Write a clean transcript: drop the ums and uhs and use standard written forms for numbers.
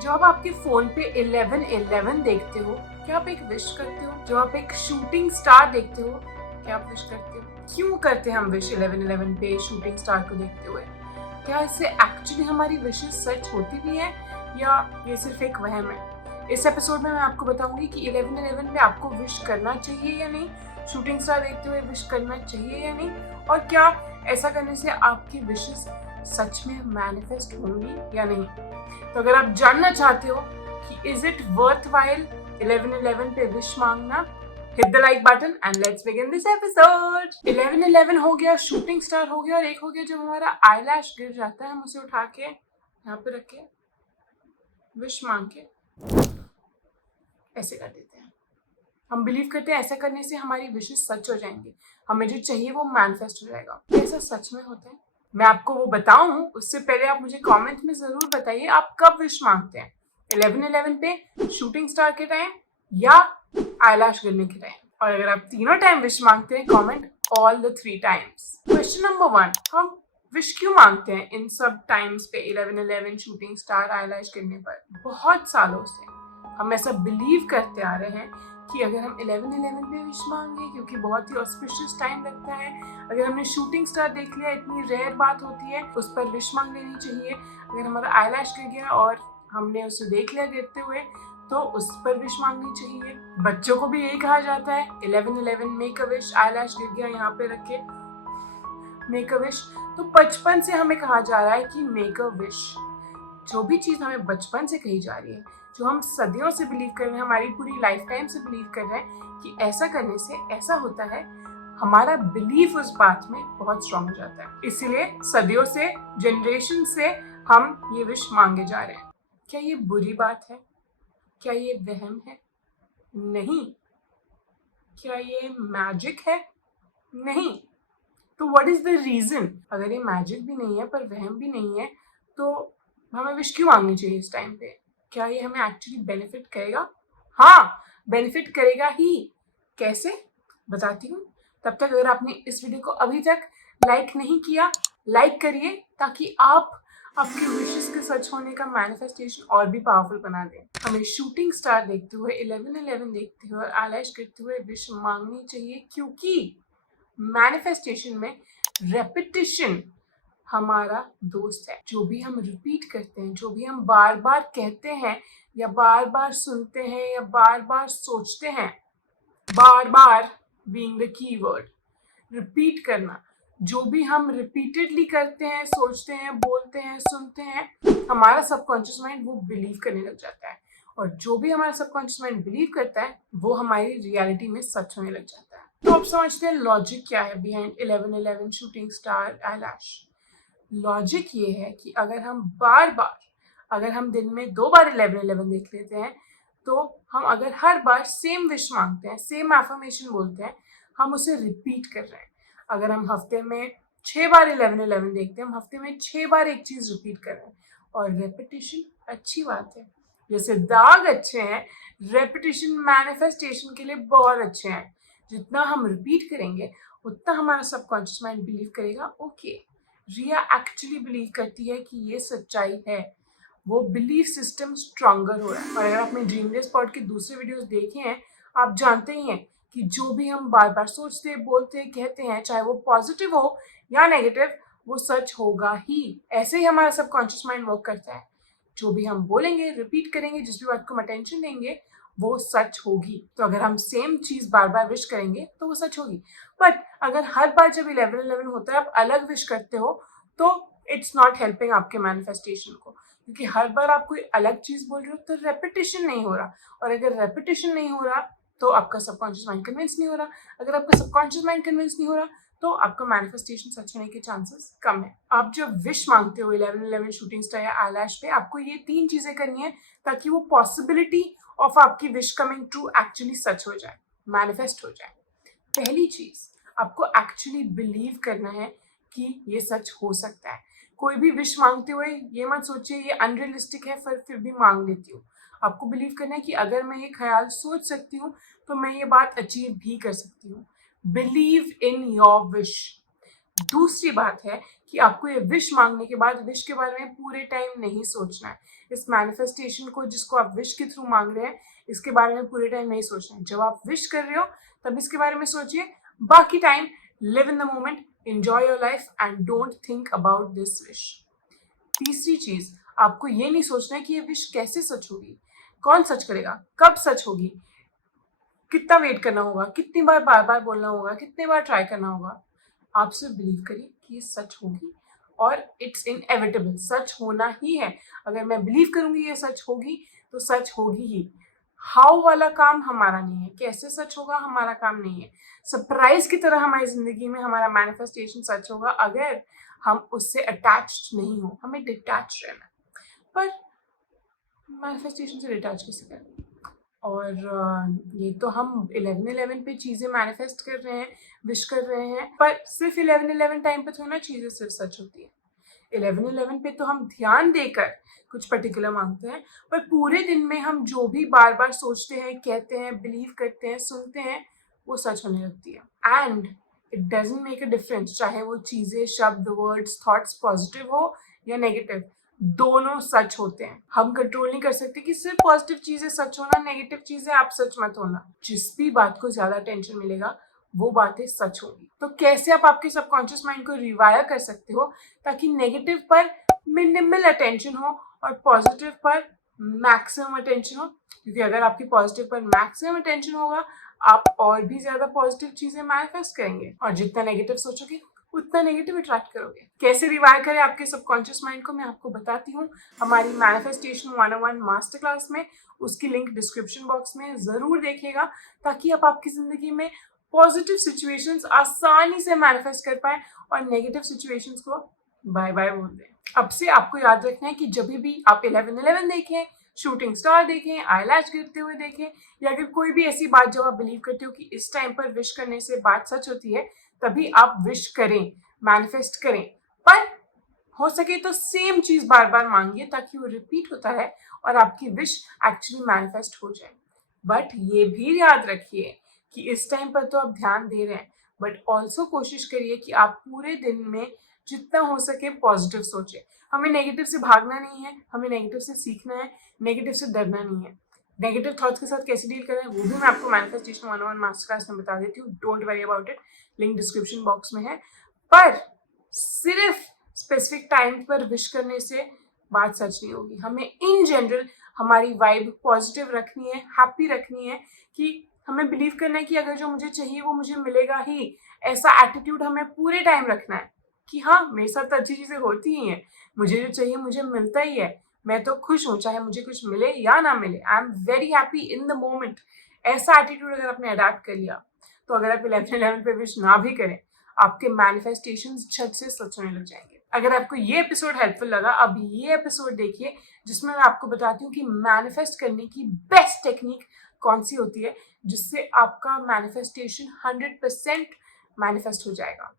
जब आप आपके फोन पे 1111 देखते हो, क्या आप एक विश करते हो? जब आप एक शूटिंग स्टार देखते हो, क्या आप विश करते हो? क्यों करते हैं हम विश 1111 पे शूटिंग स्टार को देखते हुए? क्या इससे एक्चुअली हमारी विशेस सच होती भी है या ये सिर्फ एक वहम है? इस एपिसोड में मैं आपको बताऊंगी कि 1111 पे आपको विश करना चाहिए या नहीं, शूटिंग स्टार देखते हुए विश करना चाहिए या नहीं, और क्या ऐसा करने से आपकी विशेस सच में मैनिफेस्ट होंगी या नहीं। तो अगर आप जानना चाहते हो कि इज इट वर्थ वाइल 1111 पे विश मांगना, hit the like button and let's begin this episode। 1111 हो गया, शूटिंग स्टार हो गया, और एक हो गया जब हमारा आईलैश गिर जाता है, हम उसे उठा के यहाँ पे रख के विश मांग के ऐसे कर देते हैं। हम बिलीव करते हैं ऐसा करने से हमारी विशेस सच हो जाएंगी, हमें जो चाहिए वो मैनिफेस्ट हो जाएगा। ऐसा सच में होता है? मैं आपको वो बताऊं उससे पहले आप मुझे कमेंट में जरूर बताइए आप कब विश मांगते हैं, 1111 पे, शूटिंग स्टार के टाइम, या आईलैश गिरने के टाइम। और अगर आप तीनों टाइम विश मांगते हैं, comment all the 3 times. Question number 1, हम विश क्यों मांगते हैं इन सब टाइम्स पे, 1111, शूटिंग स्टार, आईलैश गिरने पर? बहुत सालों से हम ऐसा बिलीव करते आ रहे हैं कि अगर हम 1111 पे विश मांगे, क्योंकि बहुत ही ऑस्पिशियस टाइम लगता है, अगर हमने शूटिंग स्टार देख लिया, इतनी रेयर बात होती है, उस पर विश मांग लेनी चाहिए। अगर हमारा आईलैश गिर गया और हमने उसे देख लिया गिरते हुए, तो उस पर विश मांगनी चाहिए। बच्चों को भी यही कहा जाता है, 1111 मेक अ विश, आईलैश गिर गया यहाँ पे रख के मेक अ विश। तो बचपन से हमें कहा जा रहा है कि मेक अ विश। जो भी चीज हमें बचपन से कही जा रही है, जो हम सदियों से बिलीव कर रहे हैं, हमारी पूरी लाइफ टाइम से बिलीव कर रहे हैं कि ऐसा करने से ऐसा होता है, हमारा बिलीफ उस बात में बहुत स्ट्रांग हो जाता है। इसीलिए सदियों से, जनरेशन से हम ये विश मांगे जा रहे हैं। क्या ये बुरी बात है? क्या ये वहम है? नहीं। क्या ये मैजिक है? नहीं। तो व्हाट इज द रीजन? अगर ये मैजिक भी नहीं है पर वहम भी नहीं है, तो हमें विश क्यों मांगनी चाहिए इस टाइम पे? क्या ये हमें एक्चुअली बेनिफिट करेगा? हाँ, बेनिफिट करेगा ही। कैसे? बताती हूँ। तब तक अगर आपने इस वीडियो को अभी तक लाइक नहीं किया, लाइक करिए, ताकि आप आपके विशेस के सच होने का मैनिफेस्टेशन और भी पावरफुल बना दें। हमें शूटिंग स्टार देखते हुए, 1111 देखते हुए और आईलैश करते हुए विश मांगनी चाहिए, क्योंकि मैनिफेस्टेशन में रेपिटिशन हमारा दोस्त है। जो भी हम रिपीट करते हैं, जो भी हम बार बार कहते हैं, या बार बार सुनते हैं, या बार बार सोचते हैं, बार बार बीइंग द कीवर्ड, रिपीट करना, जो भी हम रिपीटेडली करते हैं, सोचते हैं, बोलते हैं, सुनते हैं, हमारा सबकॉन्शियस माइंड वो बिलीव करने लग जाता है, और जो भी हमारा सबकॉन्शियस माइंड बिलीव करता है वो हमारी रियलिटी में सच होने लग जाता है। तो आप समझते हैं लॉजिक क्या है behind 1111, shooting star, eyelash. Logic ये है कि अगर हम बार बार, अगर हम दिन में 2 बार 1111 देख लेते हैं, तो हम अगर हर बार सेम विश मांगते हैं, सेम एफर्मेशन बोलते हैं, हम उसे रिपीट कर रहे हैं। अगर हम हफ्ते में 6 बार 1111 देखते हैं, हम हफ्ते में 6 बार एक चीज रिपीट कर रहे हैं। और रेपिटेशन अच्छी बात है, जैसे दाग अच्छे हैं, रेपिटेशन मैनिफेस्टेशन के लिए बहुत अच्छे हैं। जितना हम रिपीट करेंगे उतना हमारा सबकॉन्शियस माइंड बिलीव करेगा, ओके, रिया एक्चुअली बिलीव करती है कि ये सच्चाई है। वो बिलीफ सिस्टम स्ट्रॉन्गर हो रहा है। और अगर आपने ड्रीमलेस पॉड के दूसरे वीडियोस देखे हैं, आप जानते ही हैं कि जो भी हम बार बार सोचते, बोलते, कहते हैं, चाहे वो पॉजिटिव हो या नेगेटिव, वो सच होगा ही। ऐसे ही हमारा सबकॉन्शियस माइंड वर्क करता है। जो भी हम बोलेंगे, रिपीट करेंगे, जिस भी बात को हम अटेंशन देंगे, वो सच होगी। तो अगर हम सेम चीज बार बार विश करेंगे तो वो सच होगी। बट अगर हर बार जब 1111 होता है आप अलग विश करते हो, तो इट्स नॉट हेल्पिंग आपके मैनिफेस्टेशन को, क्योंकि हर बार आप कोई अलग चीज बोल रहे हो तो रेपिटेशन नहीं हो रहा। और अगर रेपिटेशन नहीं हो रहा तो आपका सबकॉन्शियस माइंड कन्विंस नहीं हो रहा। अगर आपका सबकॉन्शियस माइंड कन्विंस नहीं हो रहा तो आपका मैनिफेस्टेशन सच होने के चांसेस कम है। आप जब विश मांगते हो 1111, शूटिंग स्टार या आईलैश पे, आपको ये 3 चीजें करनी है ताकि वो पॉसिबिलिटी ऑफ आपकी विश कमिंग ट्रू एक्चुअली सच हो जाए, मैनिफेस्ट हो जाए। पहली चीज, आपको एक्चुअली बिलीव करना है कि ये सच हो सकता है। कोई भी विश मांगते हुए ये मत सोचिए ये अनरियलिस्टिक है फिर भी मांग लेती हूँ। आपको बिलीव करना है कि अगर मैं ये ख्याल सोच सकती हूँ तो मैं ये बात अचीव भी कर सकती हूँ। Believe in your wish. दूसरी बात है कि आपको ये विश मांगने के बाद विश के बारे में पूरे टाइम नहीं सोचना है। इस मैनिफेस्टेशन को जिसको आप विश के थ्रू मांग रहे हैं, इसके बारे में पूरे टाइम नहीं सोचना है। जब आप विश कर रहे हो तब इसके बारे में सोचिए, बाकी time live in the moment, enjoy your life and don't think about this wish. तीसरी चीज, आपको ये नहीं सोचना है कि ये विश कैसे सच होगी, कौन सच करेगा, कब सच होगी, कितना वेट करना होगा, कितनी बार बार बार बोलना होगा, कितने बार ट्राई करना होगा। आप सिर्फ बिलीव करिए कि ये सच होगी और इट्स इनएविटेबल, सच होना ही है। अगर मैं बिलीव करूंगी ये सच होगी तो सच होगी ही। हाउ वाला काम हमारा नहीं है, कैसे सच होगा हमारा काम नहीं है। सरप्राइज की तरह हमारी जिंदगी में हमारा मैनिफेस्टेशन सच होगा अगर हम उससे अटैच्ड नहीं हो, हमें डिटैच रहना है। पर मैनिफेस्टेशन से डिटैच कैसे करें? और ये तो हम 11/11 पे चीज़ें मैनिफेस्ट कर रहे हैं, विश कर रहे हैं, पर सिर्फ 11/11 टाइम पे थोड़ा ना चीज़ें सिर्फ सच होती है। 11/11 पे तो हम ध्यान देकर कुछ पर्टिकुलर मांगते हैं, पर पूरे दिन में हम जो भी बार बार सोचते हैं, कहते हैं, बिलीव करते हैं, सुनते हैं, वो सच होने लगती है। And it doesn't make a difference, चाहे वो चीज़ें, शब्द, वर्ड्स, थॉट्स पॉजिटिव हो या नेगेटिव, दोनों सच होते हैं। हम कंट्रोल नहीं कर सकते कि सिर्फ पॉजिटिव चीजें सच होना, नेगेटिव चीजें आप सच मत होना। जिस भी बात को ज्यादा टेंशन मिलेगा वो बातें सच होंगी। तो कैसे आप आपके सबकॉन्शियस माइंड को रिवायर कर सकते हो ताकि नेगेटिव पर मिनिमल अटेंशन हो और पॉजिटिव पर मैक्सिमम अटेंशन हो? क्योंकि अगर आपकी पॉजिटिव पर मैक्सिमम अटेंशन होगा, आप और भी ज्यादा पॉजिटिव चीजें मैनिफेस्ट करेंगे, और जितना नेगेटिव सोचोगे उतना नेगेटिव अट्रैक्ट करोगे। कैसे रिवायर करें आपके सबकॉन्शियस माइंड को, मैं आपको बताती हूँ हमारी मैनिफेस्टेशन 101 मास्टर क्लास में। उसकी लिंक डिस्क्रिप्शन बॉक्स में जरूर देखिएगा ताकि आप आपकी जिंदगी में पॉजिटिव सिचुएशंस आसानी से मैनिफेस्ट कर पाए और नेगेटिव सिचुएशंस को बाय बाय बोल दें। अब से आपको याद रखना है कि जब भी आप 11/11 देखें, शूटिंग स्टार देखें, आईलैश गिरते हुए देखें, या अगर कोई भी ऐसी बात जब आप बिलीव करते हो कि इस टाइम पर विश करने से बात सच होती है, तभी आप विश करें, मैनिफेस्ट करें। पर हो सके तो सेम चीज बार बार मांगिए ताकि वो रिपीट होता है और आपकी विश एक्चुअली मैनिफेस्ट हो जाए। बट ये भी याद रखिए कि इस टाइम पर तो आप ध्यान दे रहे हैं, बट ऑल्सो कोशिश करिए कि आप पूरे दिन में जितना हो सके पॉजिटिव सोचें। हमें नेगेटिव से भागना नहीं है, हमें नेगेटिव से सीखना है, नेगेटिव से डरना नहीं है। नेगेटिव थॉट्स के साथ कैसे डील करें वो भी मैं आपको मैनिफेस्टेशन 101 मास्टर क्लास में बता देती हूँ। Don't worry about it, link description box में है। पर सिर्फ स्पेसिफिक टाइम पर विश करने से बात सच नहीं होगी। हमें इन जनरल हमारी वाइब पॉजिटिव रखनी है, हैप्पी रखनी है, कि हमें बिलीव करना है कि अगर जो मुझे चाहिए वो मुझे मिलेगा ही। ऐसा एटीट्यूड हमें पूरे टाइम रखना है कि हाँ, मेरे साथ तो अच्छी चीजें होती ही हैं, मुझे जो चाहिए मुझे मिलता ही है, मैं तो खुश हूँ चाहे मुझे कुछ मिले या ना मिले, I am very happy in the moment. ऐसा एटीट्यूड अगर आपने अडैप्ट कर लिया तो अगर आप 11/11 पे विश ना भी करें, आपके मैनिफेस्टेशंस झट से सच होने लग जाएंगे। अगर आपको ये एपिसोड हेल्पफुल लगा, अब ये एपिसोड देखिए जिसमें मैं आपको बताती हूँ कि मैनिफेस्ट करने की बेस्ट टेक्निक कौन सी होती है जिससे आपका मैनिफेस्टेशन 100% मैनिफेस्ट हो जाएगा।